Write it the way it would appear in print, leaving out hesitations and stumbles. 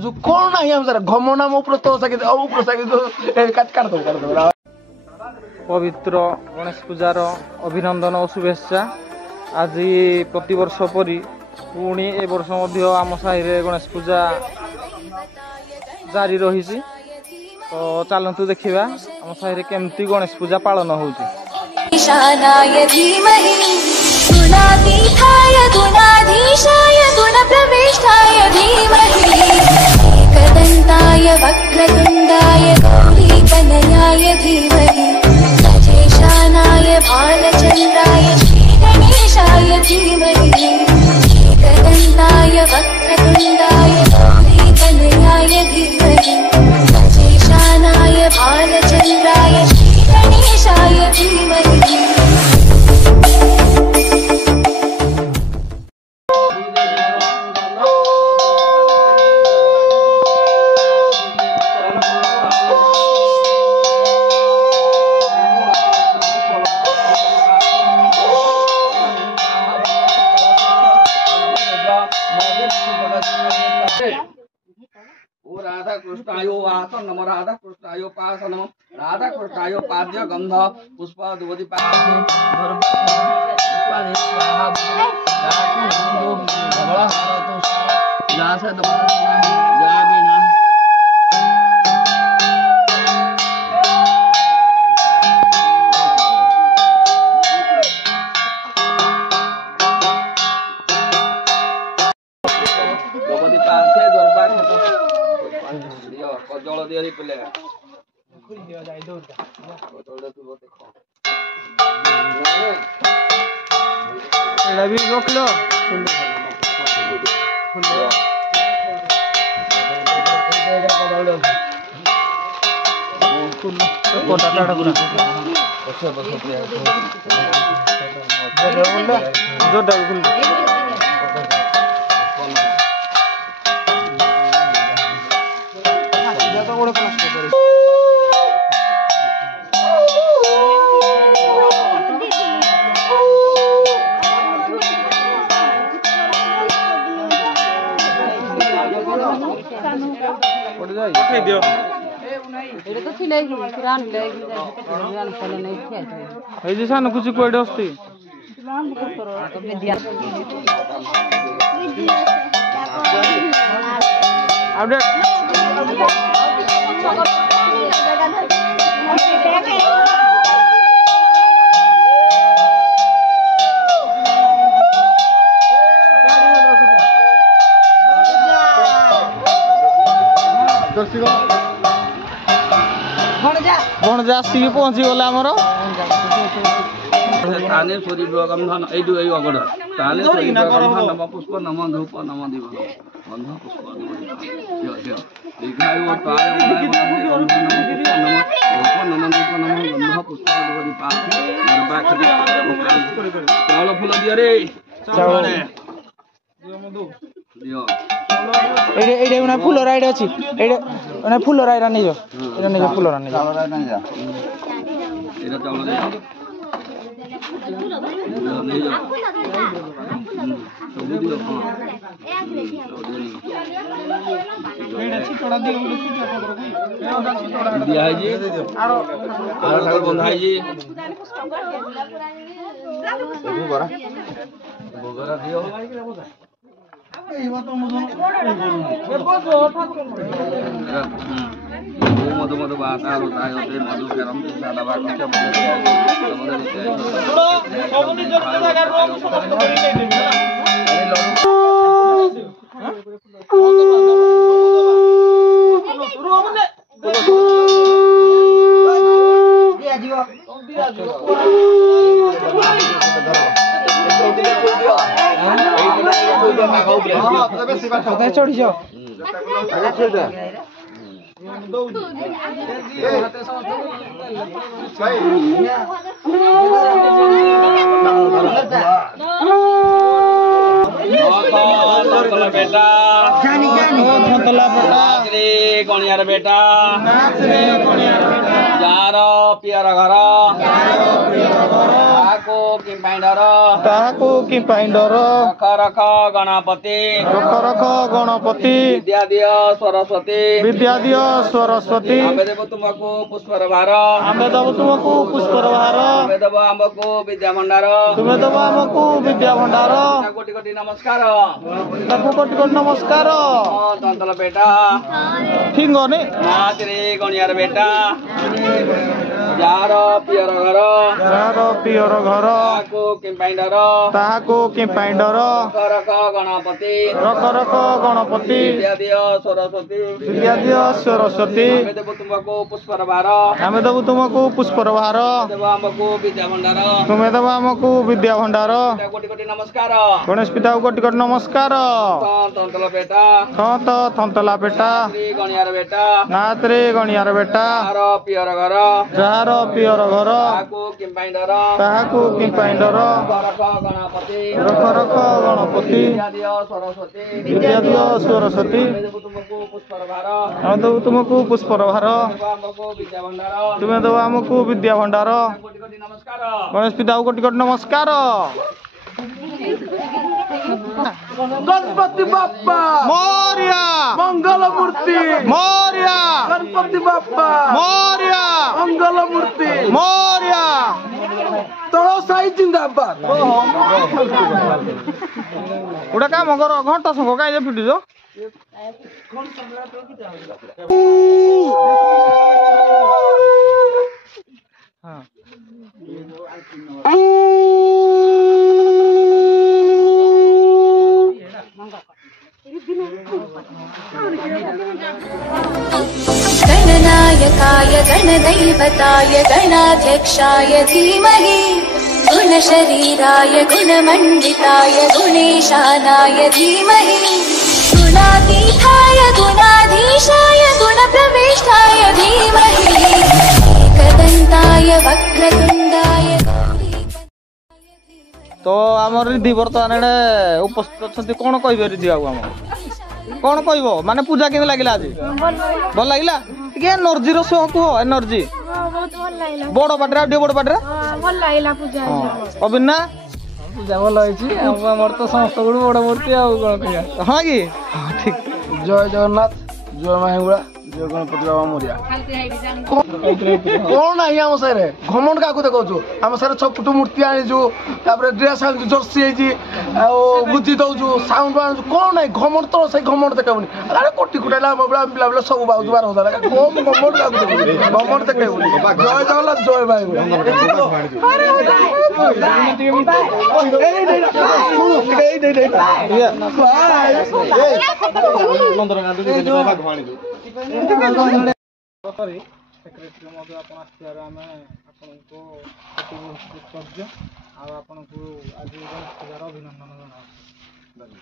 जो कौन नाही आमचा घमना उपरो तो सके उपरो सके काट दो पवित्र गणेश पूजार अभिनंदन और शुभेच्छा। आज प्रति वर्ष परी पुणी ए वर्ष आम साहि गणेश पूजा जारी रही। तो चलतु देखा आम साहि केमती गणेश पूजा पालन होउची। वक्रतुंडाय गौरीकनयाय धीमहि राजेशानाय भालचंद्राय श्रीगणेशाय धीमहि एकदंताय वक्रतुंडाय गौरीकनयाय धीमहि राजेशानाय भालचंद्राय श्रीगणेशाय धीमहि। राधा कृष्णायो वासन नम राधा कृष्णायो पास नम राधा कृष्णायो पाद्य गंध पुष्प दुवदि जल दिया पिले भी रोक लो सान कुछ कड़े अस्ती भणजा आसिक पहुँची गला आमर ताने सूर्य गंधन ऐदु ऐ अगड़ ताने सूर्य गंधन नम पुष्प नम धूप नम दीप गंध पुष्प दीर्घायु ताय गंध नम धूप नम गंध पुष्प दीप चावल फूल दिया रे चावल दियो एडे उना फूल राइड अछि एडे उना फूल राइड नहीं जो एडे नहीं फूल राइड नहीं चावल राइड नहीं जा एडे चावल दे नहीं जा सब दियो एडे छिटोड़ा दियो दिया है जी आरो ठाकुर बंधाई जी बोगरा दियो मधु मधु बाता मधु चढ़ी जाओ बेटा गणियार बेटा जार पियर घर ताको कि पाइडर ताहाकु कि पाइंडर रख रख गणपति रख रख गणपति विद्या दिय सरस्वती विद्या दिय सरस्वती आमे देव तुमको पुष्पर भार आमे दब तुमको पुष्पर भार आमे देव आमको विद्या भंडार तुमे दब आमको विद्या भंडार कोटि कोटि नमस्कार ताकु कोटि कोटि नमस्कार तंतल बेटा ठिंगने नाच रे गणियार बेटा जार पियर घर जार पियर घर ताको कि पाइडर ताहाकु कि पाइंडर रख रख गणपति रख रख गणपति विद्या दिय सरस्वती विद्या दिय सरस्वती आमे देव तुमको पुष्पर भार आमे दब तुमको पुष्पर भार देव आमको विद्या भंडार तुमे दब आमको विद्या भंडार कोटि कोटि नमस्कार गणेश पिता कोटि कोटि नमस्कार तंतल बेटा थत थंतला बेटा श्री गणियार बेटा नाथ रे गणियार बेटा जार पियर घर जार पियर घर ताको कि पाइडर ताहाकु कि पाइंडर रख गणपति रख रख गणपति विद्या दिय सरस्वती विद्या दिय सरस्वती आमे देव तुमको पुष्पर भार आमे दब तुमको पुष्पर भार देव आमको विद्या भंडार तुमे दब आमको विद्या भंडार कोटि कोटि नमस्कार गणेश पिता कोटि कोटि नमस्कार गणपति बाप्पा मोरया मंगल मूर्ति मोरया गणपति बाप्पा मोरया मंगल मूर्ति मोरया तଳ ସାହି ଜିନ୍ଦାବାଦ ଗୋଟେ କାମ କର ଘଣ୍ଟା ଶଙ୍ଖ କାଇଁ ଫିଟୁଛ गणनायकाय गणदैवताय गणाध्यक्षाय धीमहि गुणशरीराय गुणमण्डिताय गुणेशानाय धीमहि गुणातीताय गुणाधीशाय गुणप्रविष्टाय धीमहि एकदन्ताय वक्रतुण्डाय तो आमर रिधि बर्तमान एडे उपस्थित अच्छा कौन कह रिधि बाबू आम कौन कह माने पूजा केन लगे आज भल लगे टे एनर्जी रो कह एनर्जी बड़ पाटे बड़ पाटे अबिना ପୂଜା ଭଲ ହେଇଛି ଆମର ତ ସମସ୍ତଙ୍କଠୁ ବଡ଼ ମୂର୍ତ୍ତି ଆଉ କ'ଣ କହିବା हाँ कि ठीक ଜୟ ଜଗନ୍ନାଥ ଜୟ ମାହିଗୁଳା ଜୟ ଗଣପତି ବାବା ମୋରିଆ କ'ଣ ନାହିଁ ଆମ ସାହିରେ ଘମଣ୍ଡ କାହାକୁ ଦେଖାଉଛୁ ଆମ ସାହିରେ 6 ଫୁଟ ମୂର୍ତ୍ତି ଆଣିଛୁ ତାପରେ ଡ୍ରେସ୍ ଆଣିଛୁ ଜର୍ସି ହେଇଛି ଆଉ ବୁଝି ଦଉଛୁ ସାଉଣ୍ଡ ଆଣୁଛୁ କ'ଣ ନାହିଁ ଘମଣ୍ଡ ତ ସେଇ ଘମଣ୍ଡ ଦେଖାଉନି ଆରେ କୋଟି କୋଟି ହେଲା ଆମ ବେଳେ ପିଲା ବେଳେ ସବୁ ବାଉଛୁ 12,000 କମ୍ ଘମଣ୍ଡ କାହାକୁ ଦେଖାଉନି ଘମଣ୍ଡ ଦେଖାଇବୁନି ଜୟ ଜଗନ୍ନାଥ ଜୟ ମାହିଗୁଳା सेक्रेटरी मध्य आप आमे आपको आपको आज गणेश पूजार अभिनंदन जनाऊँ।